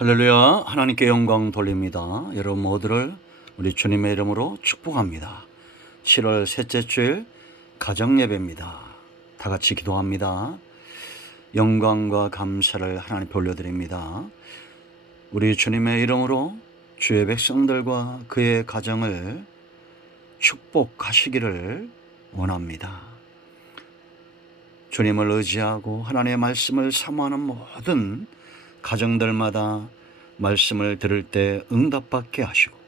할렐루야. 하나님께 영광 돌립니다. 여러분 모두를 우리 주님의 이름으로 축복합니다. 7월 셋째 주일 가정예배입니다. 다 같이 기도합니다. 영광과 감사를 하나님께 올려드립니다. 우리 주님의 이름으로 주의 백성들과 그의 가정을 축복하시기를 원합니다. 주님을 의지하고 하나님의 말씀을 사모하는 모든 가정들마다 말씀을 들을 때 응답받게 하시고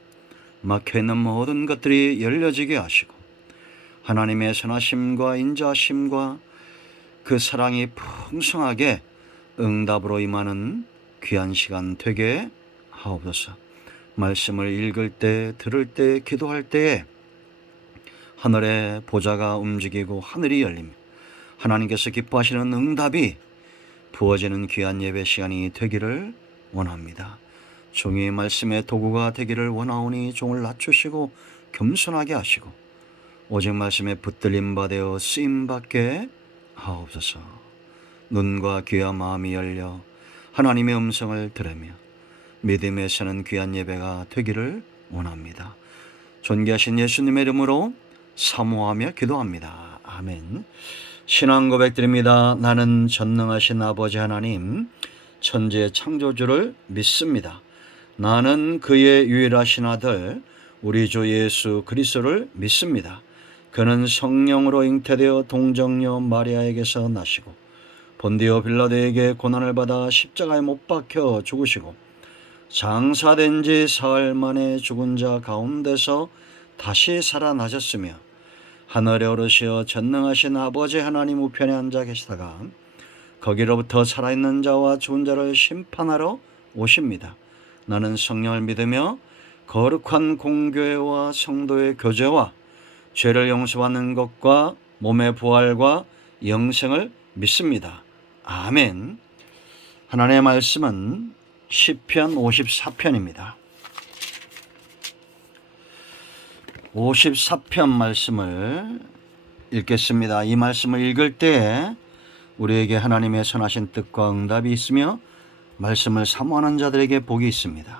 막혀있는 모든 것들이 열려지게 하시고 하나님의 선하심과 인자하심과 그 사랑이 풍성하게 응답으로 임하는 귀한 시간 되게 하옵소서. 말씀을 읽을 때, 들을 때, 기도할 때에 하늘의 보좌가 움직이고 하늘이 열리며 하나님께서 기뻐하시는 응답이 부어지는 귀한 예배 시간이 되기를 원합니다. 종의 말씀의 도구가 되기를 원하오니 종을 낮추시고 겸손하게 하시고 오직 말씀에 붙들림 받아 쓰임받게 하옵소서. 눈과 귀와 마음이 열려 하나님의 음성을 들으며 믿음에 서는 귀한 예배가 되기를 원합니다. 존귀하신 예수님의 이름으로 사모하며 기도합니다. 아멘. 신앙 고백드립니다. 나는 전능하신 아버지 하나님 천지의 창조주를 믿습니다. 나는 그의 유일하신 아들 우리 주 예수 그리스도를 믿습니다. 그는 성령으로 잉태되어 동정녀 마리아에게서 나시고 본디오 빌라도에게 고난을 받아 십자가에 못 박혀 죽으시고 장사된 지 사흘 만에 죽은 자 가운데서 다시 살아나셨으며 하늘에 오르시어 전능하신 아버지 하나님 우편에 앉아 계시다가 거기로부터 살아있는 자와 죽은 자를 심판하러 오십니다. 나는 성령을 믿으며 거룩한 공교회와 성도의 교제와 죄를 용서받는 것과 몸의 부활과 영생을 믿습니다. 아멘. 하나님의 말씀은 시편 54편입니다. 54편 말씀을 읽겠습니다. 이 말씀을 읽을 때 우리에게 하나님의 선하신 뜻과 응답이 있으며 말씀을 사모하는 자들에게 복이 있습니다.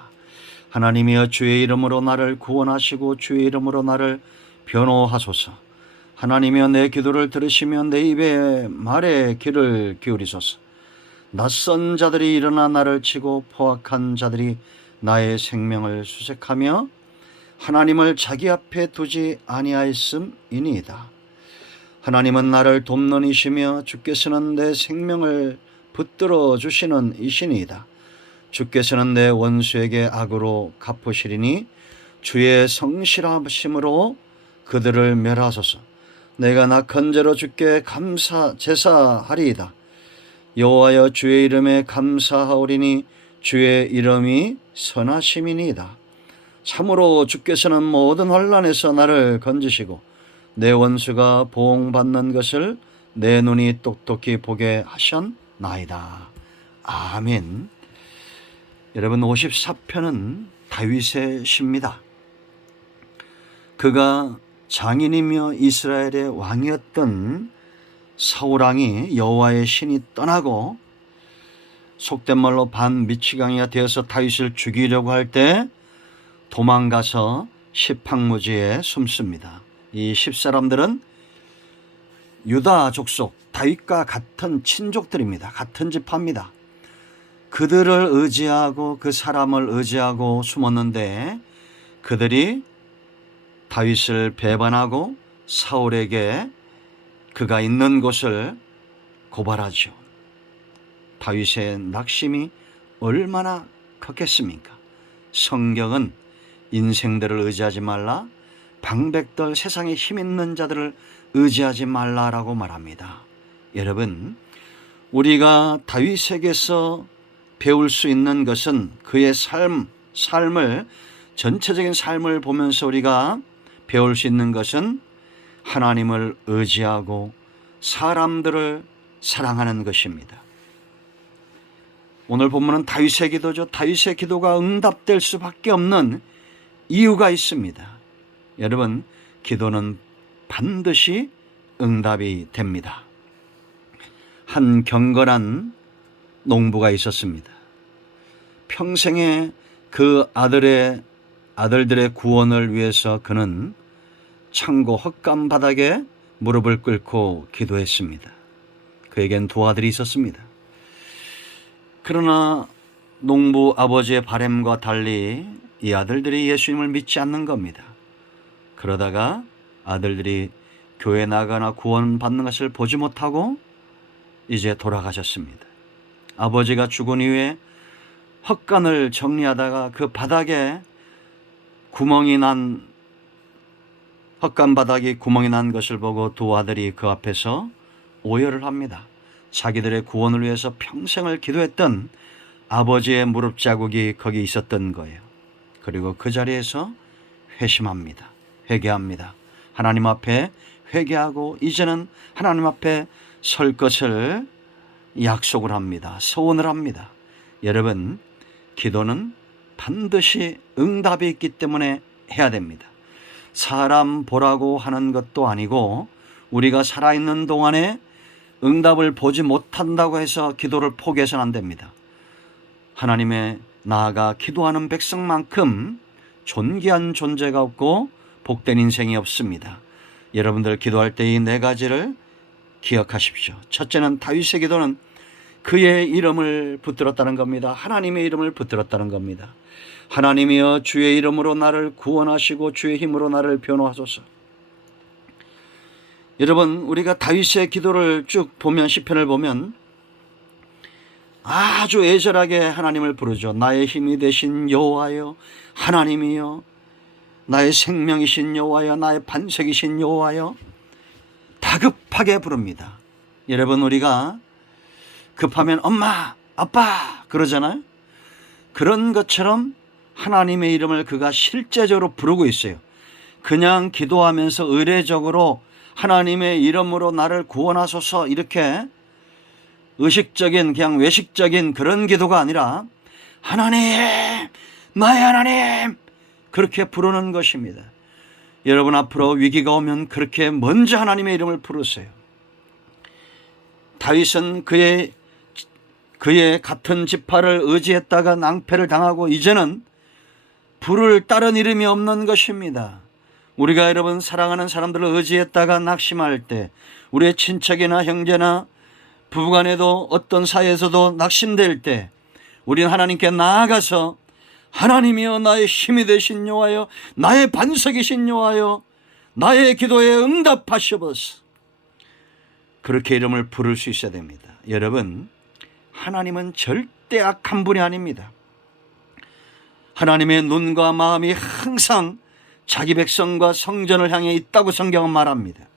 하나님이여 주의 이름으로 나를 구원하시고 주의 이름으로 나를 변호하소서. 하나님이여 내 기도를 들으시며 내 입의 말에 귀를 기울이소서. 낯선 자들이 일어나 나를 치고 포악한 자들이 나의 생명을 수색하며 하나님을 자기 앞에 두지 아니하였음이니이다. 하나님은 나를 돕는 이시며 주께서는 내 생명을 붙들어 주시는 이시니이다. 주께서는 내 원수에게 악으로 갚으시리니 주의 성실하심으로 그들을 멸하소서. 내가 낙한 죄로 주께 제사하리이다. 여호와여 주의 이름에 감사하오리니 주의 이름이 선하심이니이다. 참으로 주께서는 모든 환난에서 나를 건지시고 내 원수가 보응받는 것을 내 눈이 똑똑히 보게 하셨나이다. 아멘. 여러분 54편은 다윗의 시입니다. 그가 장인이며 이스라엘의 왕이었던 사울왕이 여호와의 신이 떠나고 속된 말로 반미치광이가 되어서 다윗을 죽이려고 할 때 도망가서 십항무지에 숨습니다. 이 십사람들은 유다 족속 다윗과 같은 친족들입니다. 같은 지파입니다. 그들을 의지하고 그 사람을 의지하고 숨었는데 그들이 다윗을 배반하고 사울에게 그가 있는 곳을 고발하죠. 다윗의 낙심이 얼마나 컸겠습니까? 성경은 인생들을 의지하지 말라, 방백들 세상에 힘 있는 자들을 의지하지 말라라고 말합니다. 여러분, 우리가 다윗에게서 배울 수 있는 것은 그의 삶을 전체적인 삶을 보면서 우리가 배울 수 있는 것은 하나님을 의지하고 사람들을 사랑하는 것입니다. 오늘 본문은 다윗의 기도죠. 다윗의 기도가 응답될 수밖에 없는 이유가 있습니다. 여러분, 기도는 반드시 응답이 됩니다. 한 경건한 농부가 있었습니다. 평생에 그 아들들의 구원을 위해서 그는 창고 헛간 바닥에 무릎을 꿇고 기도했습니다. 그에겐 두 아들이 있었습니다. 그러나 농부 아버지의 바람과 달리 이 아들들이 예수님을 믿지 않는 겁니다. 그러다가 아들들이 교회 나가나 구원받는 것을 보지 못하고 이제 돌아가셨습니다. 아버지가 죽은 이후에 헛간을 정리하다가 그 바닥에 헛간 바닥에 구멍이 난 것을 보고 두 아들이 그 앞에서 오열을 합니다. 자기들의 구원을 위해서 평생을 기도했던 아버지의 무릎 자국이 거기 있었던 거예요. 그리고 그 자리에서 회심합니다. 회개합니다. 하나님 앞에 회개하고 이제는 하나님 앞에 설 것을 약속을 합니다. 소원을 합니다. 여러분, 기도는 반드시 응답이 있기 때문에 해야 됩니다. 사람 보라고 하는 것도 아니고 우리가 살아있는 동안에 응답을 보지 못한다고 해서 기도를 포기해서는 안 됩니다. 하나님의 나아가 기도하는 백성만큼 존귀한 존재가 없고 복된 인생이 없습니다. 여러분들 기도할 때 이 네 가지를 기억하십시오. 첫째는 다윗의 기도는 그의 이름을 붙들었다는 겁니다. 하나님의 이름을 붙들었다는 겁니다. 하나님이여 주의 이름으로 나를 구원하시고 주의 힘으로 나를 변호하소서. 여러분, 우리가 다윗의 기도를 쭉 보면, 시편을 보면 아주 애절하게 하나님을 부르죠. 나의 힘이 되신 여호와여, 하나님이여, 나의 생명이신 여호와여, 나의 반석이신 여호와여, 다급하게 부릅니다. 여러분, 우리가 급하면 엄마, 아빠 그러잖아요. 그런 것처럼 하나님의 이름을 그가 실제적으로 부르고 있어요. 그냥 기도하면서 의례적으로 하나님의 이름으로 나를 구원하소서 이렇게 의식적인, 그냥 외식적인 그런 기도가 아니라 하나님, 나의 하나님 그렇게 부르는 것입니다. 여러분, 앞으로 위기가 오면 그렇게 먼저 하나님의 이름을 부르세요. 다윗은 그의 같은 지파를 의지했다가 낭패를 당하고 이제는 부를 다른 이름이 없는 것입니다. 우리가 여러분 사랑하는 사람들을 의지했다가 낙심할 때, 우리의 친척이나 형제나 부부간에도 어떤 사이에서도 낙심될 때 우리는 하나님께 나아가서 하나님이여 나의 힘이 되신 여호와여, 나의 반석이신 여호와여, 나의 기도에 응답하시옵소서. 그렇게 이름을 부를 수 있어야 됩니다. 여러분, 하나님은 절대 악한 분이 아닙니다. 하나님의 눈과 마음이 항상 자기 백성과 성전을 향해 있다고 성경은 말합니다.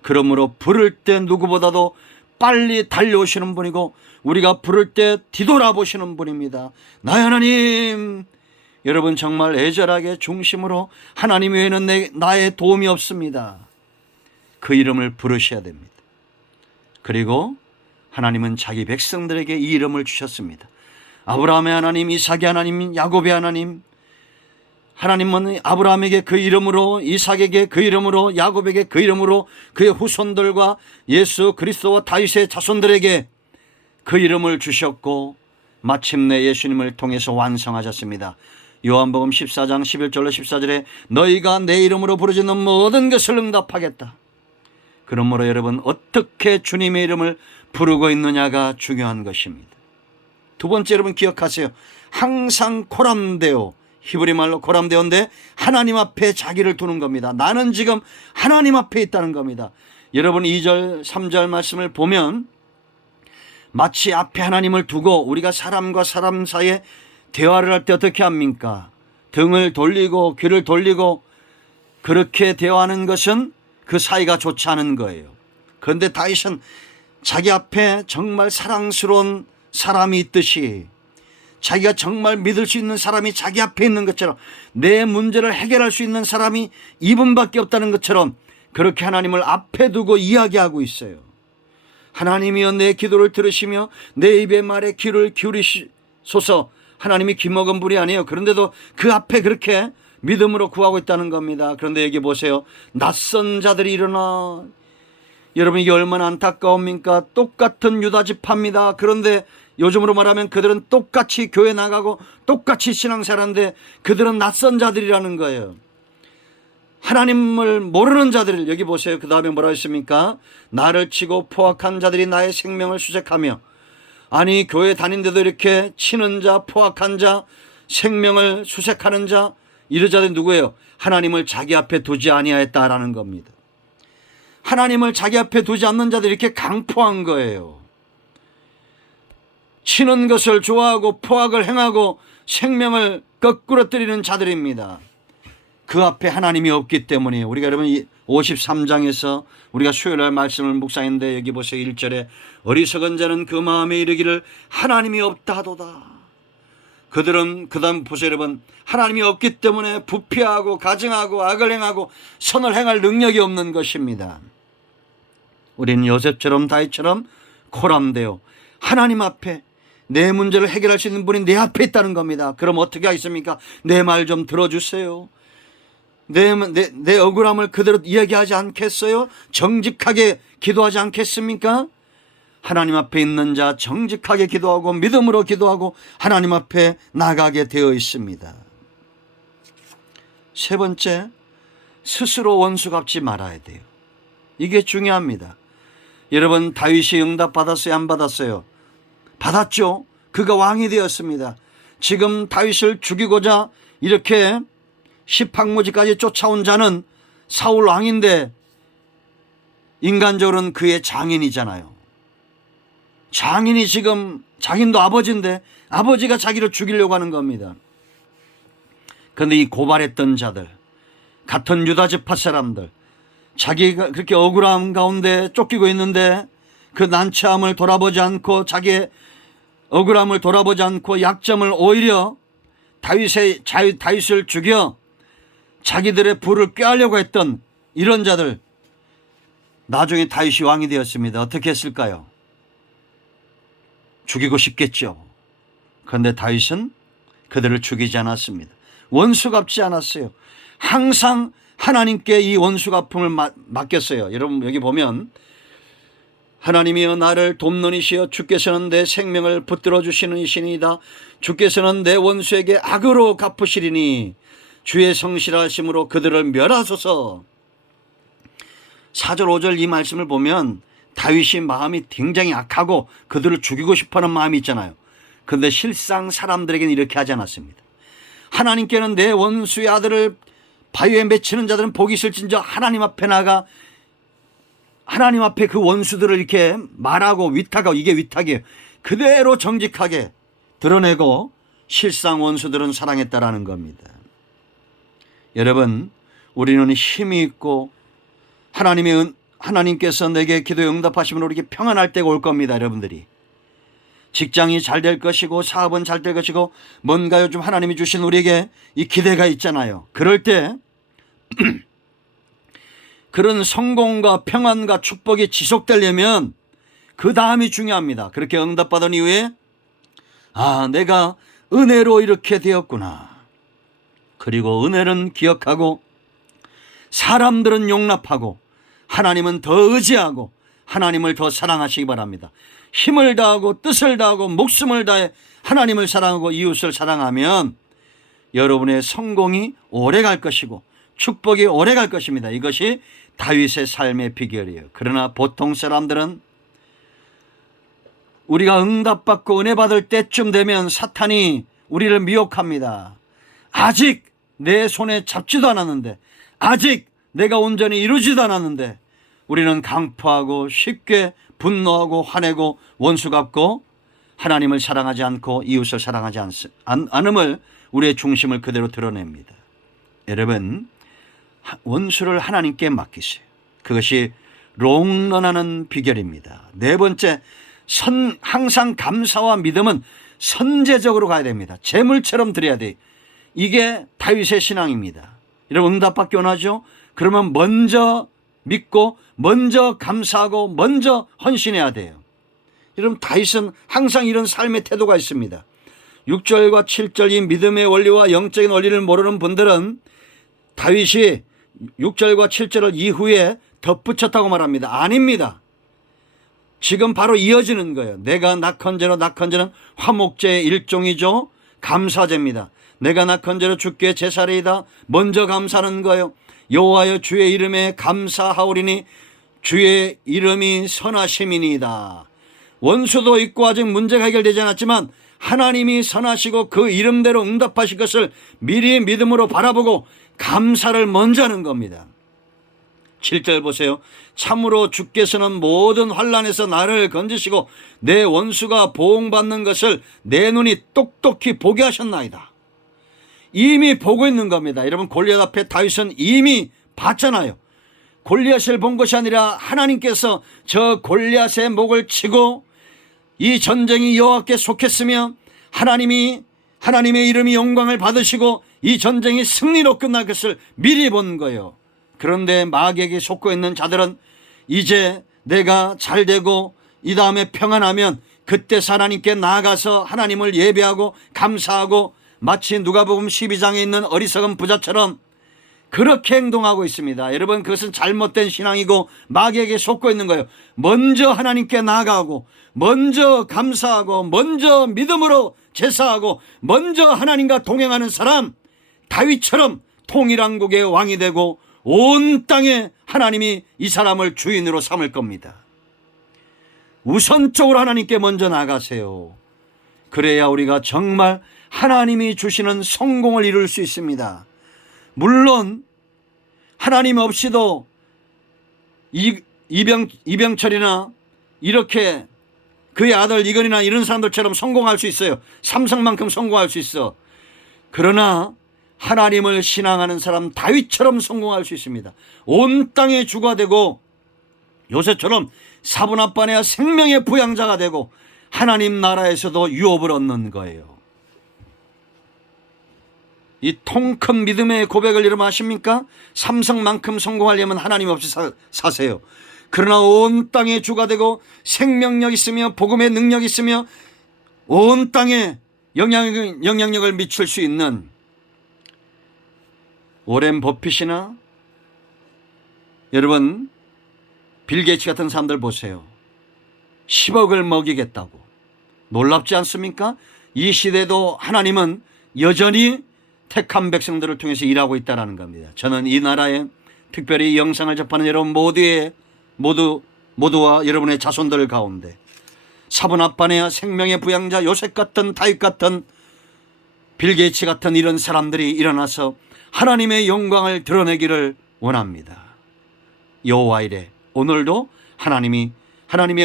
그러므로 부를 때 누구보다도 빨리 달려오시는 분이고 우리가 부를 때 뒤돌아보시는 분입니다. 나의 하나님, 여러분 정말 애절하게 중심으로 하나님 외에는 나의 도움이 없습니다. 그 이름을 부르셔야 됩니다. 그리고 하나님은 자기 백성들에게 이 이름을 주셨습니다. 아브라함의 하나님, 이삭의 하나님, 야곱의 하나님. 하나님은 아브라함에게 그 이름으로, 이삭에게 그 이름으로, 야곱에게 그 이름으로, 그의 후손들과 예수 그리스도와 다윗의 자손들에게 그 이름을 주셨고 마침내 예수님을 통해서 완성하셨습니다. 요한복음 14장 11절로 14절에 너희가 내 이름으로 부르짖는 모든 것을 응답하겠다. 그러므로 여러분, 어떻게 주님의 이름을 부르고 있느냐가 중요한 것입니다. 두 번째, 여러분 기억하세요. 항상 코람데오, 히브리 말로 코람데오인데 하나님 앞에 자기를 두는 겁니다. 나는 지금 하나님 앞에 있다는 겁니다. 여러분 2절 3절 말씀을 보면 마치 앞에 하나님을 두고 우리가 사람과 사람 사이에 대화를 할 때 어떻게 합니까? 등을 돌리고 귀를 돌리고 그렇게 대화하는 것은 그 사이가 좋지 않은 거예요. 그런데 다윗은 자기 앞에 정말 사랑스러운 사람이 있듯이, 자기가 정말 믿을 수 있는 사람이 자기 앞에 있는 것처럼, 내 문제를 해결할 수 있는 사람이 이분밖에 없다는 것처럼 그렇게 하나님을 앞에 두고 이야기하고 있어요. 하나님이여 내 기도를 들으시며 내 입의 말에 귀를 기울이소서. 하나님이 귀먹은 분이 아니에요. 그런데도 그 앞에 그렇게 믿음으로 구하고 있다는 겁니다. 그런데 여기 보세요. 낯선 자들이 일어나. 여러분, 이게 얼마나 안타까웁니까? 똑같은 유다 지파입니다. 그런데 요즘으로 말하면 그들은 똑같이 교회 나가고 똑같이 신앙생활하는데 그들은 낯선 자들이라는 거예요. 하나님을 모르는 자들을, 여기 보세요. 그 다음에 뭐라 했습니까? 나를 치고 포악한 자들이 나의 생명을 수색하며. 아니, 교회 다닌데도 이렇게 치는 자, 포악한 자, 생명을 수색하는 자, 이런 자들이 누구예요? 하나님을 자기 앞에 두지 아니하였다라는 겁니다. 하나님을 자기 앞에 두지 않는 자들이 이렇게 강포한 거예요. 치는 것을 좋아하고 포악을 행하고 생명을 거꾸로 때리는 자들입니다. 그 앞에 하나님이 없기 때문에. 우리가 여러분 53장에서 우리가 수요일날 말씀을 묵상했는데 여기 보세요. 1절에 어리석은 자는 그 마음에 이르기를 하나님이 없다 하도다. 그들은 그 다음 보세요 여러분, 하나님이 없기 때문에 부패하고 가증하고 악을 행하고 선을 행할 능력이 없는 것입니다. 우리는 요셉처럼 다윗처럼 코람되어 하나님 앞에 내 문제를 해결할 수 있는 분이 내 앞에 있다는 겁니다. 그럼 어떻게 하겠습니까? 내 말 좀 들어주세요. 내 억울함을 그대로 이야기하지 않겠어요? 정직하게 기도하지 않겠습니까? 하나님 앞에 있는 자 정직하게 기도하고 믿음으로 기도하고 하나님 앞에 나가게 되어 있습니다. 세 번째, 스스로 원수 갚지 말아야 돼요. 이게 중요합니다. 여러분, 다윗이 응답 받았어요? 안 받았어요? 받았죠. 그가 왕이 되었습니다. 지금 다윗을 죽이고자 이렇게 십학무지까지 쫓아온 자는 사울 왕인데 인간적으로는 그의 장인이잖아요. 장인이 지금, 장인도 아버지인데 아버지가 자기를 죽이려고 하는 겁니다. 그런데 이 고발했던 자들, 같은 유다 지파 사람들, 자기가 그렇게 억울함 가운데 쫓기고 있는데 그 난처함을 돌아보지 않고 자기의 억울함을 돌아보지 않고 약점을 오히려 다윗을 죽여 자기들의 부를 꾀하려고 했던 이런 자들, 나중에 다윗이 왕이 되었습니다. 어떻게 했을까요? 죽이고 싶겠죠. 그런데 다윗은 그들을 죽이지 않았습니다. 원수 갚지 않았어요. 항상 하나님께 이 원수 갚음을 맡겼어요. 여러분 여기 보면 하나님이여 나를 돕는 이시여 주께서는 내 생명을 붙들어 주시는 이시니이다. 주께서는 내 원수에게 악으로 갚으시리니 주의 성실하심으로 그들을 멸하소서. 4절 5절 이 말씀을 보면 다윗이 마음이 굉장히 악하고 그들을 죽이고 싶어하는 마음이 있잖아요. 그런데 실상 사람들에게는 이렇게 하지 않았습니다. 하나님께는 내 원수의 아들을 바위에 맺히는 자들은 복이 있을진저 하나님 앞에 나가 하나님 앞에 그 원수들을 이렇게 말하고 위탁하고, 이게 위탁이에요. 그대로 정직하게 드러내고 실상 원수들은 사랑했다라는 겁니다. 여러분, 우리는 힘이 있고 하나님께서 내게 기도에 응답하시면 우리에게 평안할 때가 올 겁니다. 여러분들이 직장이 잘 될 것이고 사업은 잘 될 것이고 뭔가 요즘 하나님이 주신 우리에게 이 기대가 있잖아요. 그럴 때 그런 성공과 평안과 축복이 지속되려면 그 다음이 중요합니다. 그렇게 응답받은 이후에 내가 은혜로 이렇게 되었구나. 그리고 은혜는 기억하고 사람들은 용납하고 하나님은 더 의지하고 하나님을 더 사랑하시기 바랍니다. 힘을 다하고 뜻을 다하고 목숨을 다해 하나님을 사랑하고 이웃을 사랑하면 여러분의 성공이 오래 갈 것이고 축복이 오래 갈 것입니다. 이것이 다윗의 삶의 비결이에요. 그러나 보통 사람들은 우리가 응답받고 은혜 받을 때쯤 되면 사탄이 우리를 미혹합니다. 아직 내 손에 잡지도 않았는데, 아직 내가 온전히 이루지도 않았는데 우리는 강포하고 쉽게 분노하고 화내고 원수 갚고 하나님을 사랑하지 않고 이웃을 사랑하지 않음을 우리의 중심을 그대로 드러냅니다. 여러분, 원수를 하나님께 맡기세요. 그것이 롱런하는 비결입니다. 네 번째, 항상 감사와 믿음은 선제적으로 가야 됩니다. 재물처럼 드려야 돼요. 이게 다윗의 신앙입니다. 여러분, 응답받기 원하죠? 그러면 먼저 믿고 먼저 감사하고 먼저 헌신해야 돼요. 여러분, 다윗은 항상 이런 삶의 태도가 있습니다. 6절과 7절 이 믿음의 원리와 영적인 원리를 모르는 분들은 다윗이 6절과 7절을 이후에 덧붙였다고 말합니다. 아닙니다. 지금 바로 이어지는 거예요. 내가 낙헌제로, 낙헌제는 화목제의 일종이죠. 감사제입니다. 내가 낙헌제로 주께 제사리이다. 먼저 감사하는 거예요. 여호와여 주의 이름에 감사하오리니 주의 이름이 선하심이니이다. 원수도 있고 아직 문제가 해결되지 않았지만 하나님이 선하시고 그 이름대로 응답하실 것을 미리 믿음으로 바라보고 감사를 먼저 하는 겁니다. 7절 보세요. 참으로 주께서는 모든 환난에서 나를 건지시고 내 원수가 보응받는 것을 내 눈이 똑똑히 보게 하셨나이다. 이미 보고 있는 겁니다. 여러분, 골리앗 앞에 다윗은 이미 봤잖아요. 골리앗을 본 것이 아니라 하나님께서 저 골리앗의 목을 치고 이 전쟁이 여호와께 속했으며 하나님의 이름이 영광을 받으시고 이 전쟁이 승리로 끝날 것을 미리 본 거예요. 그런데 마귀에게 속고 있는 자들은 이제 내가 잘 되고 이 다음에 평안하면 그때 하나님께 나아가서 하나님을 예배하고 감사하고 마치 누가복음 12장에 있는 어리석은 부자처럼 그렇게 행동하고 있습니다. 여러분, 그것은 잘못된 신앙이고 마귀에게 속고 있는 거예요. 먼저 하나님께 나아가고 먼저 감사하고 먼저 믿음으로 제사하고 먼저 하나님과 동행하는 사람, 다윗처럼 통일왕국의 왕이 되고 온 땅에 하나님이 이 사람을 주인으로 삼을 겁니다. 우선적으로 하나님께 먼저 나가세요. 그래야 우리가 정말 하나님이 주시는 성공을 이룰 수 있습니다. 물론 하나님 없이도 이병철이나 이렇게 그의 아들 이건이나 이런 사람들처럼 성공할 수 있어요. 삼성만큼 성공할 수 있어. 그러나 하나님을 신앙하는 사람 다윗처럼 성공할 수 있습니다. 온 땅의 주가 되고 요새처럼 사분합반의 생명의 부양자가 되고 하나님 나라에서도 유업을 얻는 거예요. 이 통 큰 믿음의 고백을 여러분 아십니까? 삼성만큼 성공하려면 하나님 없이 사세요. 그러나 온 땅의 주가 되고 생명력 있으며 복음의 능력 있으며 온 땅에 영향력을 미칠 수 있는 오렌 버핏이나 여러분 빌 게이츠 같은 사람들 보세요. 10억을 먹이겠다고. 놀랍지 않습니까? 이 시대도 하나님은 여전히 택한 백성들을 통해서 일하고 있다는 겁니다. 저는 이 나라에 특별히 이 영상을 접하는 여러분 모두와 여러분의 자손들 가운데 사분합반의 생명의 부양자 요셉 같은 다윗 같은 빌 게이츠 같은 이런 사람들이 일어나서 하나님의 영광을 드러내기를 원합니다. 여호와 이레 오늘도 하나님의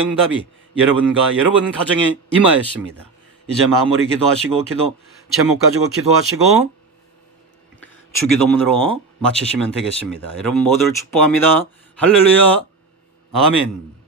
응답이 여러분과 여러분 가정에 임하였습니다. 이제 마무리 기도하시고 기도 제목 가지고 기도하시고 주기도문으로 마치시면 되겠습니다. 여러분 모두를 축복합니다. 할렐루야. 아멘.